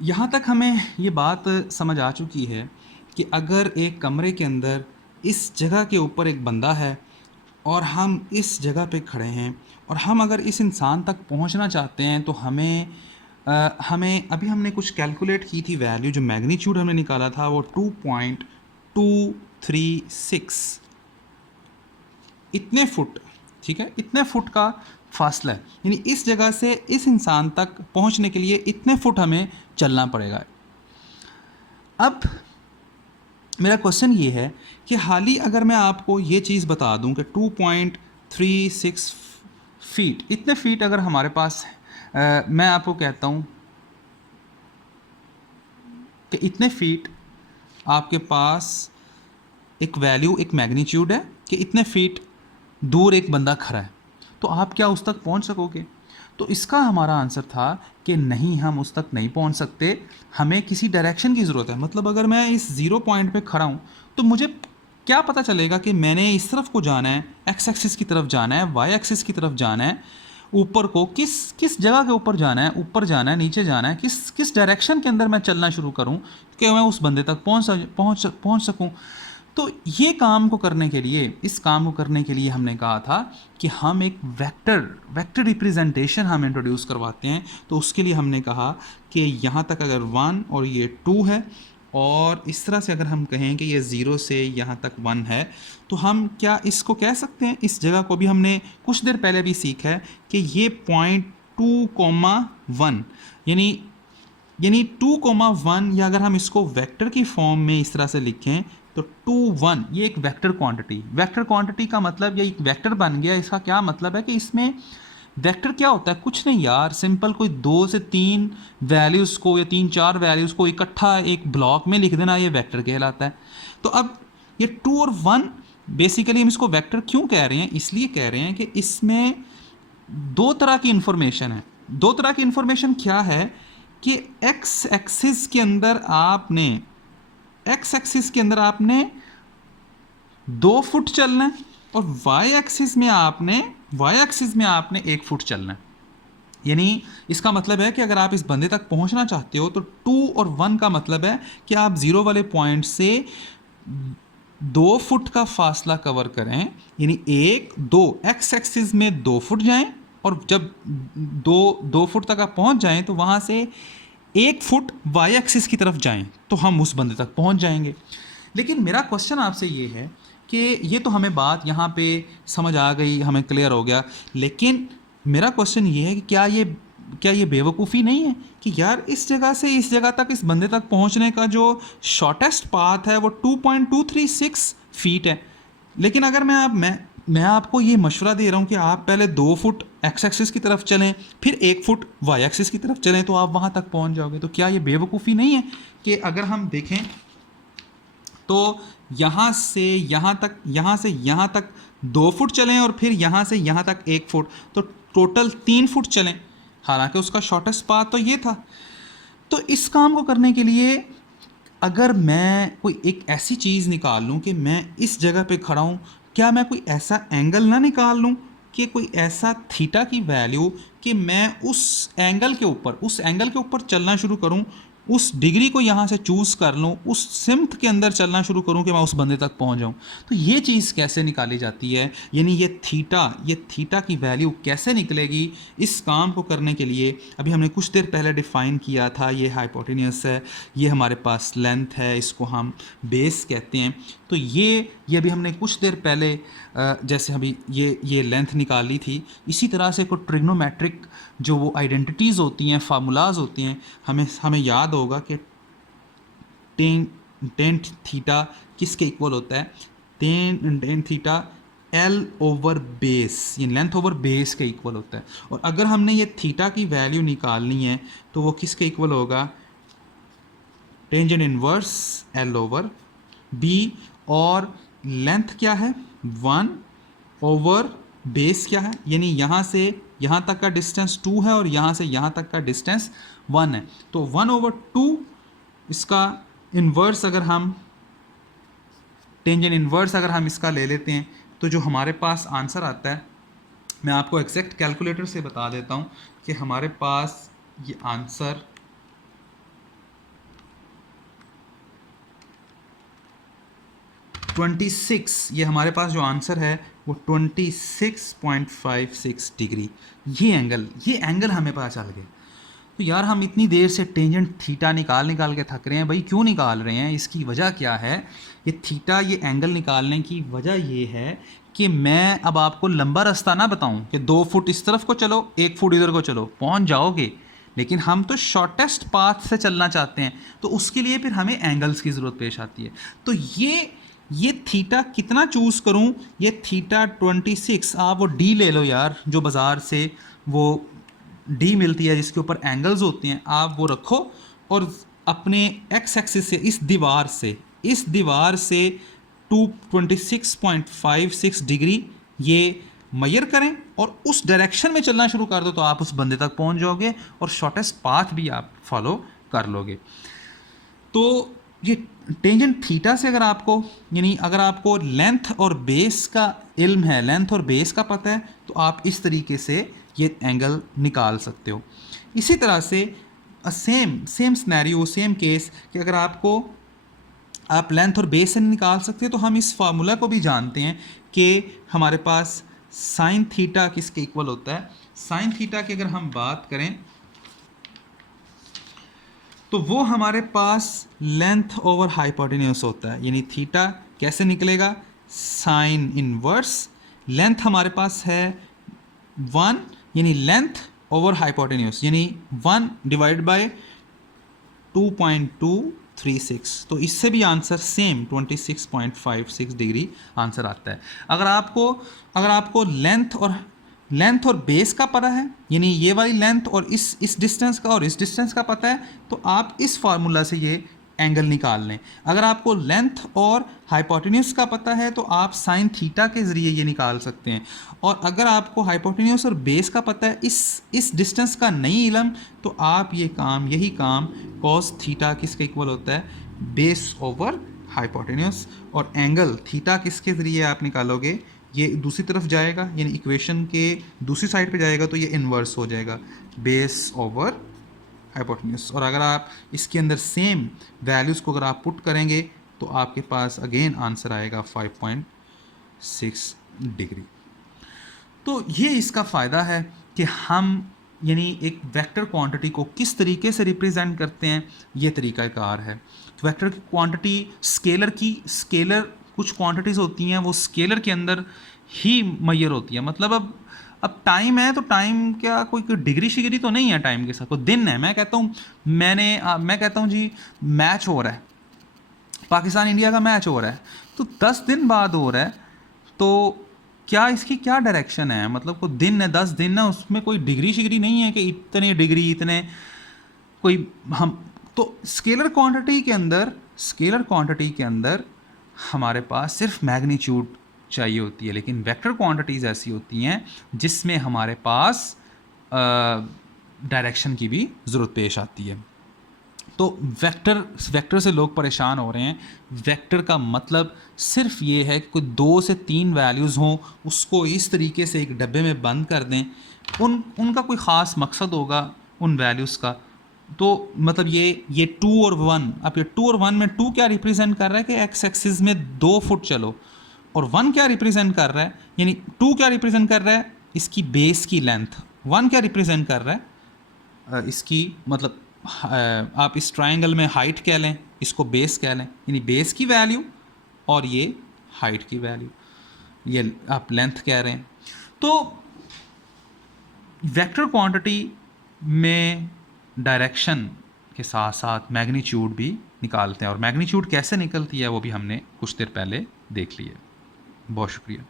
यहाँ तक हमें ये बात समझ आ चुकी है कि अगर एक कमरे के अंदर इस जगह के ऊपर एक बंदा है और हम इस जगह पे खड़े हैं और हम अगर इस इंसान तक पहुंचना चाहते हैं तो हमें अभी हमने कुछ कैलकुलेट की थी वैल्यू, जो मैग्नीट्यूड हमने निकाला था वो 2.236 इतने फुट, ठीक है, इतने फुट का फासला है। यानी इस जगह से इस इंसान तक पहुंचने के लिए इतने फुट हमें चलना पड़ेगा। अब मेरा क्वेश्चन ये है कि हाल ही अगर मैं आपको ये चीज़ बता दूं कि 2.36 फीट, इतने फीट अगर हमारे पास मैं आपको कहता हूं कि इतने फीट आपके पास एक वैल्यू, एक मैग्नीट्यूड है कि इतने फीट दूर एक बंदा खड़ा है, तो आप क्या उस तक पहुंच सकोगे? तो इसका हमारा आंसर था कि नहीं, हम उस तक नहीं पहुंच सकते, हमें किसी डायरेक्शन की ज़रूरत है। मतलब अगर मैं इस ज़ीरो पॉइंट पे खड़ा हूं तो मुझे क्या पता चलेगा कि मैंने इस तरफ को जाना है, एक्स एक्सिस की तरफ जाना है, वाई एक्सिस की तरफ जाना है, ऊपर को किस किस जगह के ऊपर जाना है, ऊपर जाना है, नीचे जाना है, किस किस डायरेक्शन के अंदर मैं चलना शुरू करूं कि मैं उस बंदे तक पहुंच सकूं। तो ये काम को करने के लिए, इस काम को करने के लिए हमने कहा था कि हम एक वेक्टर रिप्रेजेंटेशन हम इंट्रोड्यूस करवाते हैं। तो उसके लिए हमने कहा कि यहाँ तक अगर 1 और ये 2 है, और इस तरह से अगर हम कहें कि ये 0 से यहाँ तक 1 है, तो हम क्या इसको कह सकते हैं, इस जगह को भी हमने कुछ देर पहले भी सीखा है कि ये पॉइंट 2,1 यानी 2,1, या अगर हम इसको वेक्टर की फॉर्म में इस तरह से लिखें तो 2,1 ये एक वेक्टर क्वांटिटी का मतलब ये एक वेक्टर बन गया। इसका क्या मतलब है कि इसमें वेक्टर क्या होता है? कुछ नहीं यार, सिंपल कोई 2 से 3 वैल्यूज़ को या 3-4 वैल्यूज़ को इकट्ठा एक ब्लॉक में लिख देना, ये वेक्टर कहलाता है। तो अब ये 2 और 1 बेसिकली हम इसको वेक्टर क्यों कह रहे हैं? इसलिए कह रहे हैं कि इसमें दो तरह की इंफॉर्मेशन है। दो तरह की इंफॉर्मेशन क्या है कि एक्स एक्सिस के अंदर आपने 2 फुट चलना है और वाई एक्सिस में आपने 1 फुट चलना है। यानी इसका मतलब है कि अगर आप इस बंदे तक पहुंचना चाहते हो तो 2 और 1 का मतलब है कि आप 0 वाले पॉइंट से 2 फुट का फासला कवर करें। यानी 2 एक्स एक्सिस में 2 फुट जाएं, और जब 2 फुट तक आप पहुंच जाएं तो वहां से 1 फुट वाई एक्सिस की तरफ जाएं, तो हम उस बंदे तक पहुंच जाएंगे। लेकिन मेरा क्वेश्चन आपसे ये है कि ये तो हमें बात यहाँ पे समझ आ गई, हमें क्लियर हो गया, लेकिन मेरा क्वेश्चन ये है कि क्या ये बेवकूफ़ी नहीं है कि यार इस जगह से इस जगह तक, इस बंदे तक पहुँचने का जो शॉर्टेस्ट पाथ है वो 2.236 फीट है। लेकिन अगर मैं आपको ये मशवरा दे रहा हूँ कि आप पहले 2 फुट एक्स एक्सिस की तरफ चलें, फिर 1 फुट वाई एक्सिस की तरफ चलें, तो आप वहाँ तक पहुँच जाओगे। तो क्या ये बेवकूफ़ी नहीं है कि अगर हम देखें तो यहाँ से यहाँ तक 2 फुट चलें और फिर यहाँ से यहाँ तक 1 फुट, तो टोटल 3 फुट चलें, हालांकि उसका शॉर्टेस्ट पाथ तो ये था। तो इस काम को करने के लिए अगर मैं कोई एक ऐसी चीज़ निकाल लूँ कि मैं इस जगह पे खड़ा हूँ, क्या मैं कोई ऐसा एंगल ना निकाल लूँ कि कोई ऐसा थीटा की वैल्यू कि मैं उस एंगल के ऊपर चलना शुरू करूँ, उस डिग्री को यहाँ से चूज़ कर लूँ, उस सिमत के अंदर चलना शुरू करूँ कि मैं उस बंदे तक पहुँच जाऊँ। तो ये चीज़ कैसे निकाली जाती है, यानी ये थीटा की वैल्यू कैसे निकलेगी? इस काम को करने के लिए अभी हमने कुछ देर पहले डिफ़ाइन किया था, ये हाइपोटेन्यूस है, ये हमारे पास लेंथ है, इसको हम बेस कहते हैं। तो ये अभी हमने कुछ देर पहले जैसे अभी ये लेंथ निकाली थी, इसी तरह से कोई ट्रिग्नोमेट्रिक जो वो आइडेंटिटीज़ होती हैं, फार्मूलाज होती हैं, हमें याद होगा कि टेन थीटा किसके इक्वल होता है? Tan theta L over base, ये लेंथ ओवर बेस के इक्वल होता है। और अगर हमने ये थीटा की वैल्यू निकालनी है तो वो किसके इक्वल होगा? Tangent inverse L over B, और लेंथ क्या है? 1 ओवर बेस क्या है? यानी यहाँ से यहाँ तक का डिस्टेंस 2 है और यहाँ से यहाँ तक का डिस्टेंस 1 है। तो 1/2 इसका इन्वर्स, अगर हम टेंजेंट इन्वर्स अगर हम इसका ले लेते हैं तो जो हमारे पास आंसर आता है, मैं आपको एग्जैक्ट कैलकुलेटर से बता देता हूँ कि हमारे पास ये आंसर 26, ये हमारे पास जो आंसर है वो 26.56 डिग्री, ये एंगल हमें पता चल गया। तो यार हम इतनी देर से टेंजेंट थीटा निकाल के थक रहे हैं भाई, क्यों निकाल रहे हैं, इसकी वजह क्या है? ये थीटा, ये एंगल निकालने की वजह ये है कि मैं अब आपको लंबा रास्ता ना बताऊं कि 2 फुट इस तरफ को चलो 1 फुट इधर को चलो, पहुंच जाओगे, लेकिन हम तो शॉर्टेस्ट पाथ से चलना चाहते हैं, तो उसके लिए फिर हमें एंगल्स की ज़रूरत पेश आती है। तो ये थीटा कितना चूज़ करूं? ये थीटा 26, आप वो डी ले लो यार, जो बाज़ार से वो डी मिलती है जिसके ऊपर एंगल्स होते हैं, आप वो रखो और अपने एक्स एक्सिस से इस दीवार से 26.56 डिग्री ये मेजर करें और उस डायरेक्शन में चलना शुरू कर दो, तो आप उस बंदे तक पहुंच जाओगे और शॉर्टेस्ट पाथ भी आप फॉलो कर लोगे। तो ये टेंजेंट थीटा से अगर आपको, यानी अगर आपको लेंथ और बेस का इल्म है, लेंथ और बेस का पता है, तो आप इस तरीके से ये एंगल निकाल सकते हो। इसी तरह से सेम सिनेरियो, सेम केस कि अगर आप लेंथ और बेस से निकाल सकते हो, तो हम इस फार्मूला को भी जानते हैं कि हमारे पास साइन थीटा किसके इक्वल होता है। साइन थीटा की अगर हम बात करें तो वो हमारे पास लेंथ ओवर हाइपोटेन्यूज होता है, यानी थीटा कैसे निकलेगा? साइन इनवर्स, लेंथ हमारे पास है 1, यानी लेंथ ओवर हाइपोटेन्यूज, यानी 1 डिवाइड बाय 2.236, तो इससे भी आंसर सेम 26.56 डिग्री आंसर आता है। अगर आपको लेंथ और बेस का पता है, यानी ये वाली लेंथ और इस डिस्टेंस का और इस डिस्टेंस का पता है, तो आप इस फार्मूला से ये एंगल निकाल लें। अगर आपको लेंथ और हाइपोटेन्यूज का पता है, तो आप साइन थीटा के ज़रिए ये निकाल सकते हैं। और अगर आपको हाइपोटेन्यूज और बेस का पता है, इस डिस्टेंस का नहीं इलम, तो आप यही काम कॉस थीटा किसके इक्वल होता है? Base over hypotenuse. और एंगल थीटा किसके ज़रिए आप निकालोगे? ये दूसरी तरफ जाएगा, यानी इक्वेशन के दूसरी साइड पे जाएगा, तो ये इन्वर्स हो जाएगा, बेस ओवर हाइपोटेन्यूज। और अगर आप इसके अंदर सेम वैल्यूज़ को अगर आप पुट करेंगे, तो आपके पास अगेन आंसर आएगा 5.6 डिग्री। तो ये इसका फ़ायदा है कि हम यानी एक वेक्टर क्वांटिटी को किस तरीके से रिप्रेजेंट करते हैं, ये तरीक़ाकार है। तो वेक्टर की क्वांटिटी स्केलर कुछ क्वांटिटीज़ होती हैं वो स्केलर के अंदर ही मेजर होती है। मतलब अब टाइम है, तो टाइम क्या कोई डिग्री शिग्री तो नहीं है, टाइम के साथ कोई दिन है। मैं कहता हूँ जी मैच हो रहा है, पाकिस्तान इंडिया का मैच हो रहा है, तो 10 दिन बाद हो रहा है, तो क्या इसकी क्या डायरेक्शन है? मतलब कोई दिन है, 10 दिन है, उसमें कोई डिग्री शिग्री नहीं है कि इतने डिग्री इतने कोई हम। तो स्केलर क्वांटिटी के अंदर हमारे पास सिर्फ मैग्नीट्यूड चाहिए होती है, लेकिन वेक्टर क्वांटिटीज़ ऐसी होती हैं जिसमें हमारे पास डायरेक्शन की भी ज़रूरत पेश आती है। तो वेक्टर से लोग परेशान हो रहे हैं। वेक्टर का मतलब सिर्फ ये है कि कोई 2 से 3 वैल्यूज़ हों, उसको इस तरीके से एक डब्बे में बंद कर दें, उनका कोई ख़ास मकसद होगा उन वैल्यूज़ का। तो मतलब ये 2 और 1, अब ये 2 और 1 में 2 क्या रिप्रेजेंट कर रहा है कि एक्स एक्सिस में 2 फुट चलो, और 1 क्या रिप्रेजेंट कर रहा है, यानी 2 क्या रिप्रेजेंट कर रहा है? इसकी बेस की लेंथ। 1 क्या रिप्रेजेंट कर रहा है? इसकी मतलब आप इस ट्रायंगल में हाइट कह लें, इसको बेस कह लें, यानी बेस की वैल्यू और ये हाइट की वैल्यू, ये आप लेंथ कह रहे हैं। तो वेक्टर क्वांटिटी में डायरेक्शन के साथ साथ मैग्नीट्यूड भी निकालते हैं, और मैग्नीट्यूड कैसे निकलती है वो भी हमने कुछ देर पहले देख लिया। बहुत शुक्रिया।